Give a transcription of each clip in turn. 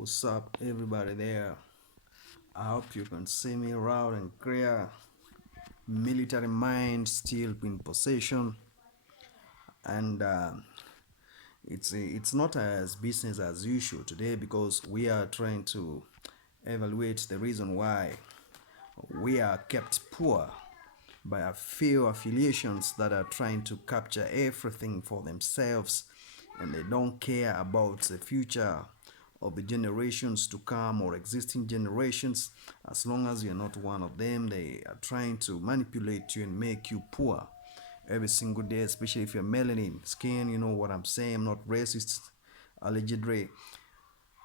What's up, everybody there? I hope you can see me loud and clear. Military mind still in possession, and it's not as business as usual today because we are trying to evaluate the reason why we are kept poor by a few affiliations that are trying to capture everything for themselves, and they don't care about the future of the generations to come or existing generations. As long as you're not one of them, they are trying to manipulate you and make you poor every single day, especially if you're melanin skin. You know what I'm saying. I'm not racist, allegedly.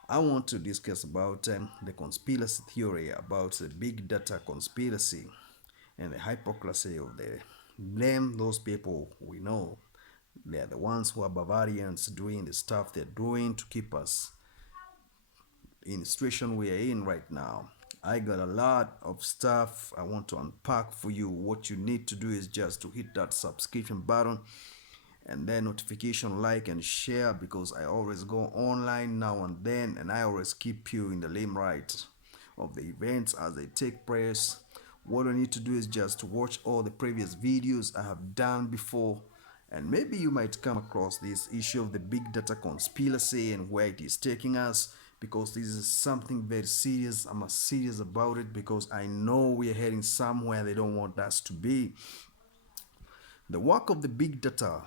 I want to discuss about the conspiracy theory about the big data conspiracy and the hypocrisy of the blame those people. We know they're the ones who are Bavarians doing the stuff they're doing to keep us in the situation we are in right now. I got a lot of stuff I want to unpack for you. What you need to do is just to hit that subscription button and then notification, like and share, because I always go online now and then, and I always keep you in the limelight of the events as they take place. What I need to do is just to watch all the previous videos I have done before, and maybe you might come across this issue of the big data conspiracy and where it is taking us, because this is something very serious. I'm serious about it because I know we are heading somewhere they don't want us to be. The work of the big data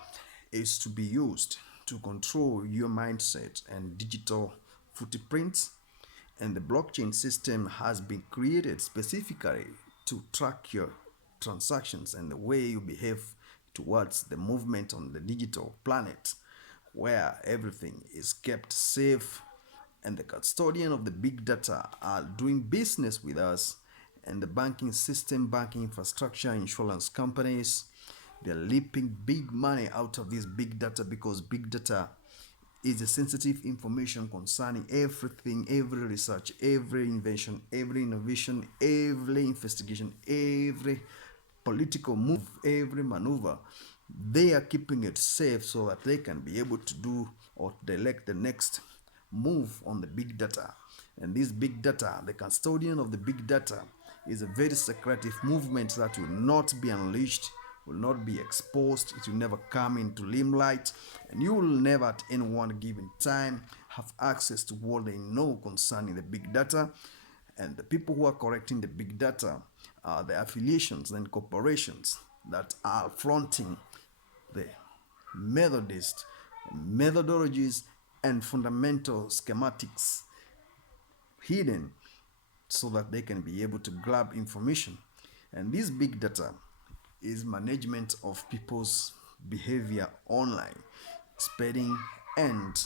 is to be used to control your mindset and digital footprints, and the blockchain system has been created specifically to track your transactions and the way you behave towards the movement on the digital planet, where everything is kept safe, and the custodian of the big data are doing business with us, and the banking system, banking infrastructure, insurance companies, they're leaping big money out of this big data, because big data is the sensitive information concerning everything, every research, every invention, every innovation, every investigation, every political move, every maneuver. They are keeping it safe so that they can be able to do or select the next move on the big data. And this big data, the custodian of the big data, is a very secretive movement that will not be unleashed, will not be exposed, it will never come into limelight, and you will never at any one given time have access to what they know concerning the big data. And the people who are correcting the big data are the affiliations and corporations that are fronting the methodist methodologies and fundamental schematics hidden so that they can be able to grab information. And this big data is management of people's behavior online, spreading and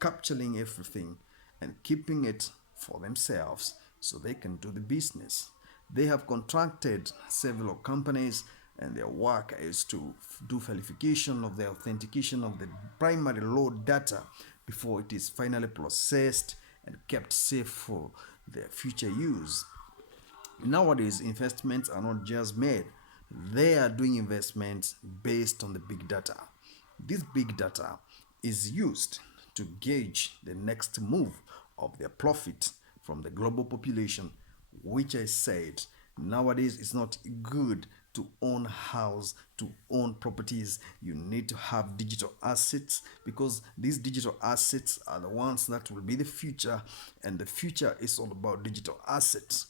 capturing everything and keeping it for themselves so they can do the business. They have contracted several companies, and their work is to do verification of the authentication of the primary raw data before it is finally processed and kept safe for their future use. Nowadays, investments are not just made, they are doing investments based on the big data. This big data is used to gauge the next move of their profit from the global population, which I said nowadays it's not good to own house, to own properties. You need to have digital assets, because these digital assets are the ones that will be the future, and the future is all about digital assets.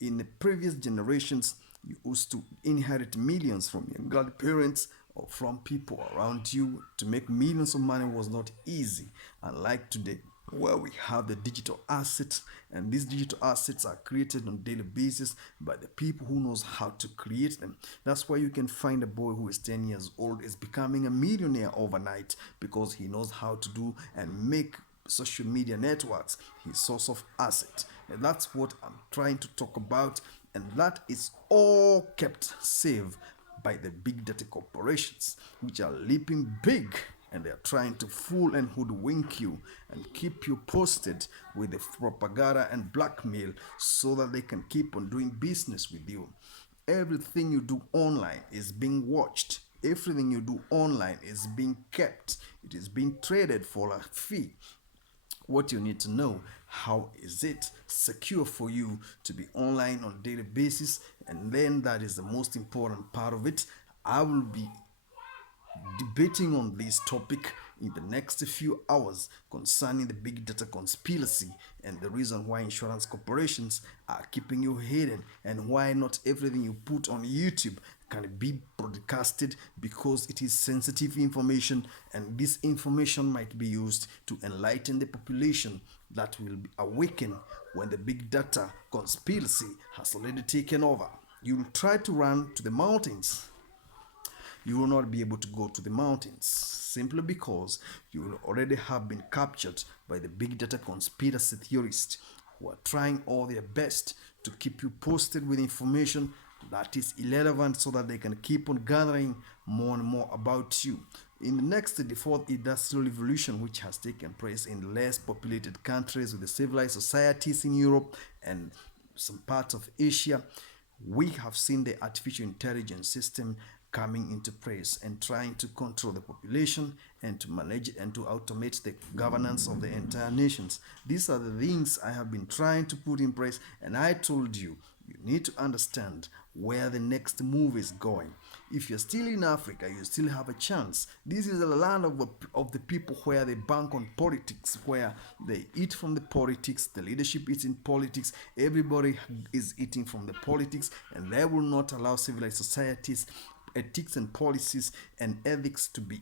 In the previous generations, you used to inherit millions from your grandparents or from people around you. To make millions of money was not easy, unlike today, where we have the digital assets, and these digital assets are created on a daily basis by the people who knows how to create them. That's why you can find a boy who is 10 years old is becoming a millionaire overnight, because he knows how to do and make social media networks his source of asset. And that's what I'm trying to talk about, and that is all kept safe by the big data corporations, which are leaping big, and they're trying to fool and hoodwink you and keep you posted with the propaganda and blackmail so that they can keep on doing business with you. Everything you do online is being watched. Everything you do online is being kept. It is being traded for a fee. what you need to know: how is it secure for you to be online on a daily basis? And then that is the most important part of it. I will be debating on this topic in the next few hours concerning the big data conspiracy and the reason why insurance corporations are keeping you hidden, and why not everything you put on YouTube can be broadcasted, because it is sensitive information, and this information might be used to enlighten the population that will be awakened when the big data conspiracy has already taken over. You will try to run to the mountains. You will not be able to go to the mountains, simply because you will already have been captured by the big data conspiracy theorists, who are trying all their best to keep you posted with information that is irrelevant, so that they can keep on gathering more and more about you. In the fourth industrial revolution, which has taken place in less populated countries with the civilized societies in Europe and some parts of Asia, we have seen the artificial intelligence system coming into place and trying to control the population and to manage it and to automate the governance of the entire nations. These are the things I have been trying to put in place, and I told you, you need to understand where the next move is going. If you're still in Africa, you still have a chance. This is a land of the people, where they bank on politics, where they eat from the politics, the leadership eats in politics, everybody is eating from the politics, and they will not allow civilized societies, ethics and policies and ethics to be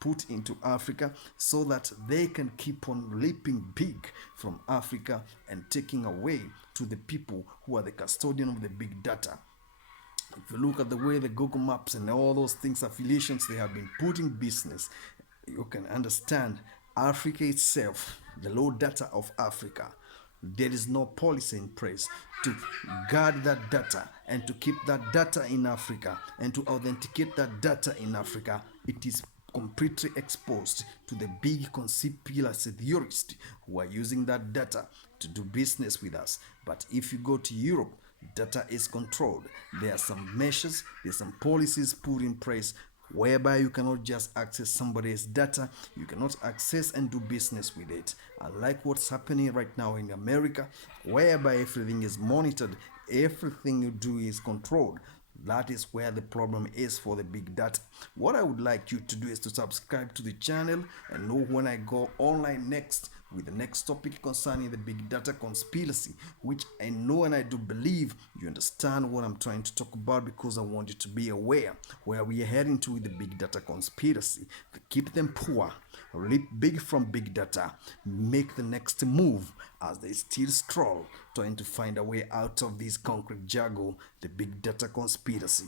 put into Africa, so that they can keep on leaping big from Africa and taking away to the people who are the custodian of the big data. If you look at the way the Google Maps and all those things, affiliations they have been putting business, you can understand Africa itself, the low data of Africa. There is no policy in place to guard that data and to keep that data in Africa and to authenticate that data in Africa. It is completely exposed to the big conspiracy theorists who are using that data to do business with us. But if you go to Europe, data is controlled. There are some measures, there's some policies put in place whereby you cannot just access somebody's data, you cannot access and do business with it. Unlike what's happening right now in America, whereby everything is monitored, everything you do is controlled. That is where the problem is for the big data. What I would like you to do is to subscribe to the channel and know when I go online next with the next topic concerning the big data conspiracy, which I know and I do believe you understand what I'm trying to talk about, because I want you to be aware where we are heading to with the big data conspiracy. To keep them poor, leap big from big data, make the next move as they still stroll, trying to find a way out of this concrete jungle, the big data conspiracy.